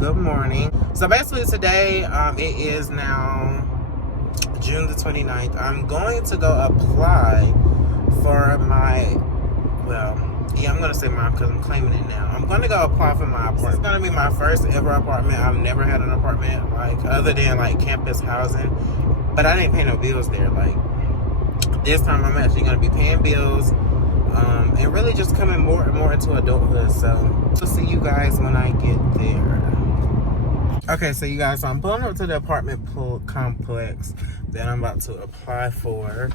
Good morning. So basically today, it is now June the 29th. I'm going to go apply for my, I'm going to say mine because I'm claiming it now. I'm going to go apply for my apartment. This is going to be my first ever apartment. I've never had an apartment, other than, campus housing. But I didn't pay no bills there. This time I'm actually going to be paying bills. And really just coming more and more into adulthood. So, we'll see you guys when I get there. Okay, so you guys, I'm pulling up to the apartment complex that I'm about to apply for.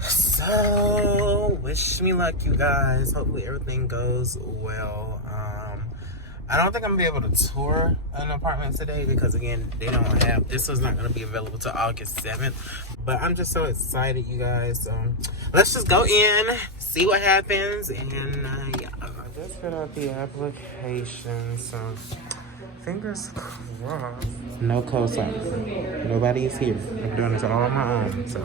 So, wish me luck, you guys. Hopefully everything goes well. I don't think I'm gonna be able to tour an apartment today because, again, this was not gonna be available till August 7th. But I'm just so excited, you guys. So, let's just go in, see what happens, and yeah. I just filled out the application, so fingers crossed. No cosigner. Nobody is here. I'm doing this all on my own, so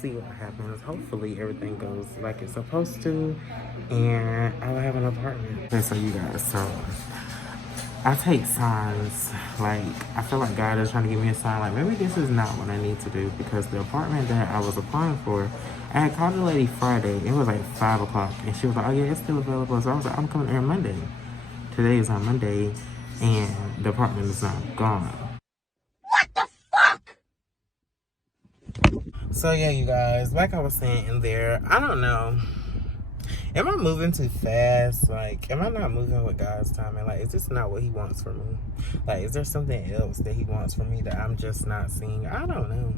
see what happens. Hopefully everything goes like it's supposed to, and I'll have an apartment. Okay, so you guys, so I take signs. I feel like God is trying to give me a sign. Maybe this is not what I need to do, because the apartment that I was applying for, I had called the lady Friday. It was 5 o'clock, and she was like, "Oh yeah, it's still available." So I was like, "I'm coming there Monday." Today is on Monday, and the apartment is not gone. What the fuck? So yeah, you guys, like I was saying in there, I don't know. Am I moving too fast? Am I not moving with God's timing? Is this not what he wants from me? Is there something else that he wants from me that I'm just not seeing? I don't know.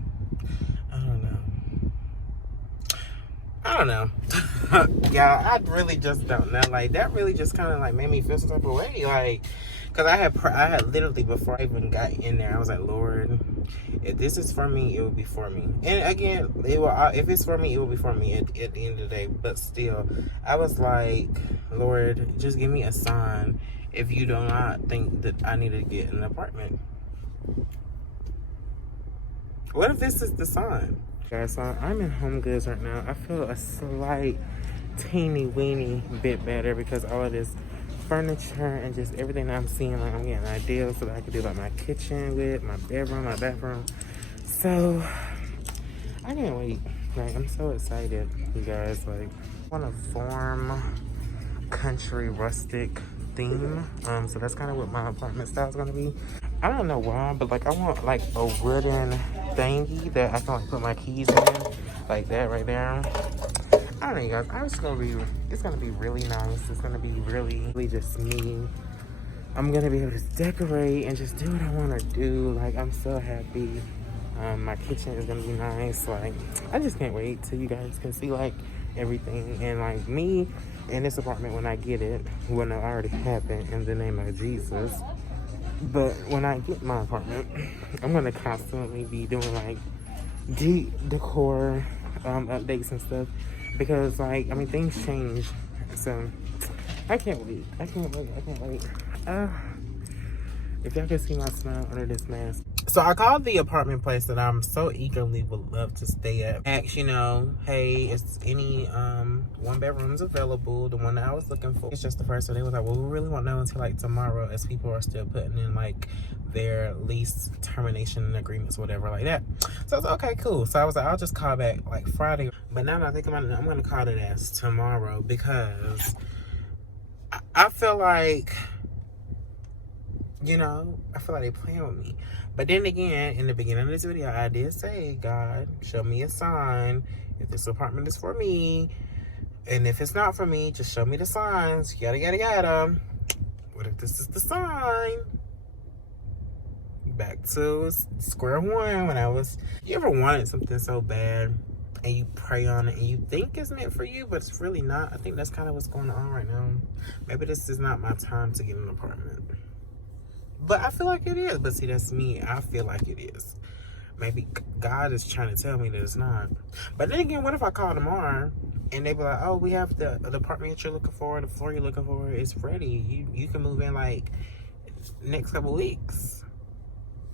Yeah, I really just don't know. That really just kind of made me feel some type of way. Because I had literally, before I even got in there, I was like, Lord, if this is for me, it will be for me. And again, if it's for me, it will be for me at the end of the day. But still, I was like, Lord, just give me a sign if you do not think that I need to get an apartment. What if this is the sign? Guys, so I'm in Home Goods right now. I feel a slight teeny weeny bit better because all of this furniture and just everything that I'm seeing, I'm getting ideas so that I can do my kitchen with, my bedroom, my bathroom. So I can't wait. I'm so excited, you guys. I want a farm, country, rustic theme. So that's kind of what my apartment style is gonna be. I don't know why, but I want a wooden thingy that I can put my keys in, that right there. I don't know, you guys. It's gonna be really nice. It's gonna be really just me. I'm gonna be able to decorate and just do what I want to do. I'm so happy. My kitchen is gonna be nice. I just can't wait till you guys can see everything, and me in this apartment when I get it. Well, no, I already have it, in the name of Jesus. But when I get my apartment, I'm gonna constantly be doing deep decor updates and stuff, because things change. So I can't wait. If y'all can see my smile under this mask. So I called the apartment place that I'm so eagerly would love to stay at. Asked, hey, is any one bedrooms available? The one that I was looking for. It's just the first. So they was like, well, we really won't know until tomorrow, as people are still putting in their lease termination agreements, whatever like that. So I was like, okay, cool. So I was like, I'll just call back Friday. But now that I think about it, I'm gonna call it as tomorrow, because I feel like, I feel like they playing with me. But then again, in the beginning of this video, I did say, God, show me a sign if this apartment is for me. And if it's not for me, just show me the signs. Yada, yada, yada. What if this is the sign? Back to square one when you ever wanted something so bad and you pray on it and you think it's meant for you, but it's really not? I think that's kind of what's going on right now. Maybe this is not my time to get an apartment. But I feel like it is. But see, that's me. I feel like it is. Maybe God is trying to tell me that it's not. But then again, what if I call tomorrow and they be like, oh, we have the apartment that you're looking for, the floor you're looking for, it's ready. You can move in next couple weeks.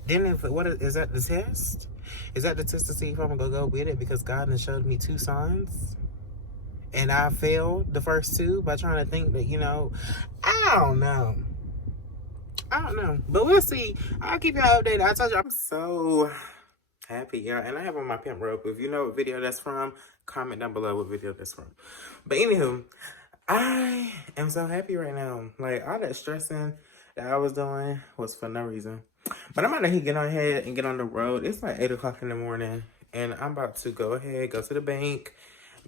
Then is that the test? Is that the test to see if I'm gonna go with it because God has showed me 2 signs? And I failed the first 2 by trying to think that, I don't know. I don't know. But we'll see. I'll keep y'all updated. I told you I'm so happy, yeah. And I have on my pimp robe. If you know what video that's from, comment down below what video that's from. But anywho, I am so happy right now. Like, all that stressing that I was doing was for no reason. But I'm about to get on ahead and get on the road. It's like 8 o'clock in the morning. And I'm about to go ahead, go to the bank,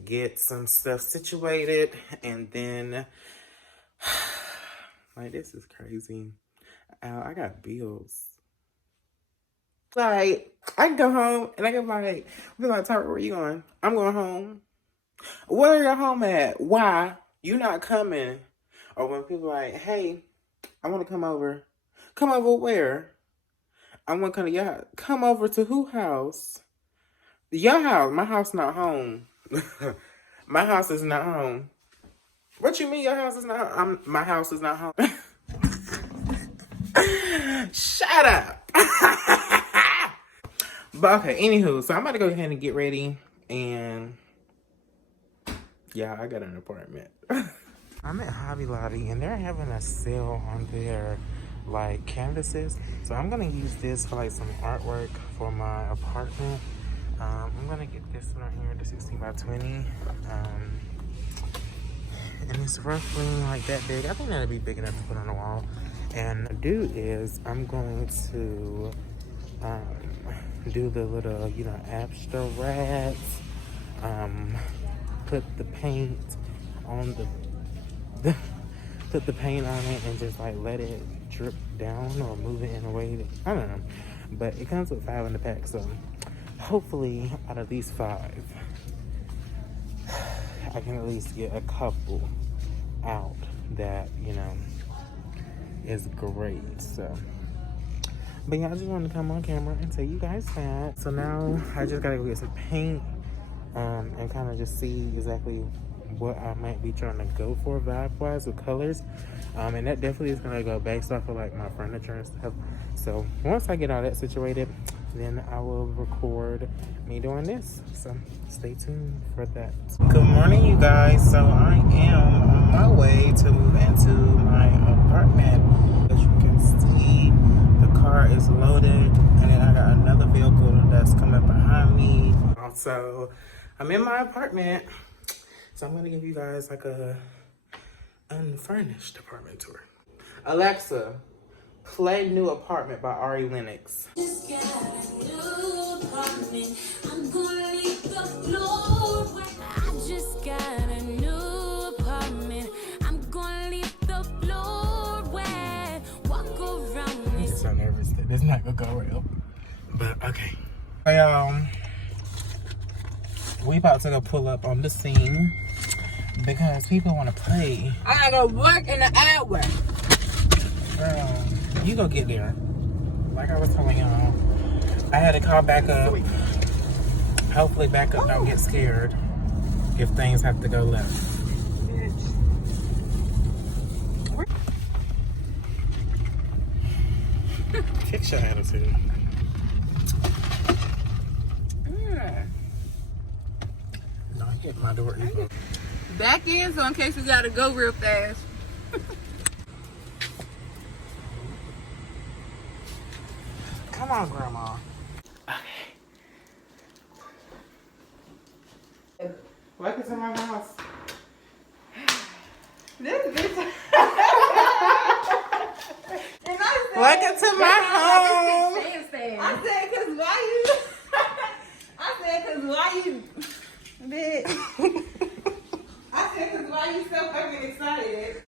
get some stuff situated. And then, like, this is crazy. I got bills. Like, I can go home and I can be like, Tyra, where you going? I'm going home. Where are you home at? Why? You not coming? Or when people like, hey, I want to come over. Come over where? I want to come to your house. Come over to who house? Your house. My house not home. My house is not home. What you mean your house is not home? My house is not home. Shut up. But okay, anywho, so I'm about to go ahead and get ready. And yeah, I got an apartment. I'm at Hobby Lobby and they're having a sale on their like canvases. So I'm gonna use this for like some artwork for my apartment. I'm gonna get this one right here, the 16 by 20. And it's roughly like that big. I think that'll be big enough to put on the wall. And what I do is I'm going to do the little, you know, abstracts, put the paint on put the paint on it and just like let it drip down or move it in a way that, I don't know. But it comes with 5 in the pack, so hopefully out of these 5, I can at least get a couple out that, you know, is great. So, but yeah, I just wanted to come on camera and tell you guys that. So now I just gotta go get some paint and kind of just see exactly what I might be trying to go for vibe-wise with colors. And that definitely is gonna go based off of like my furniture and stuff. So once I get all that situated, then I will record me doing this. So stay tuned for that. Good morning, you guys. So I am on my way to move into my apartment. As you can see, the car is loaded, and then I got another vehicle that's coming behind me. Also, I'm in my apartment, so I'm gonna give you guys like a unfurnished apartment tour. Alexa, play New Apartment by Ari Lennox. Just got a new apartment. I'm gonna leave the floor wet. I just got a new apartment. I'm gonna leave the floor wet. Walk around I'm this. so nervous that this not gonna go real. But okay. We about to go pull up on the scene because people want to play. I gotta go work in an hour. Girl, you go get there. Like I was telling y'all, I had to call backup. Hopefully backup don't get scared if things have to go left. Fix your attitude. Don't hit my door either. Back in, so in case we gotta go real fast. Come on, Grandma. Okay. Welcome to my house. This bitch. Welcome to my home. I said, cause why you? Bitch.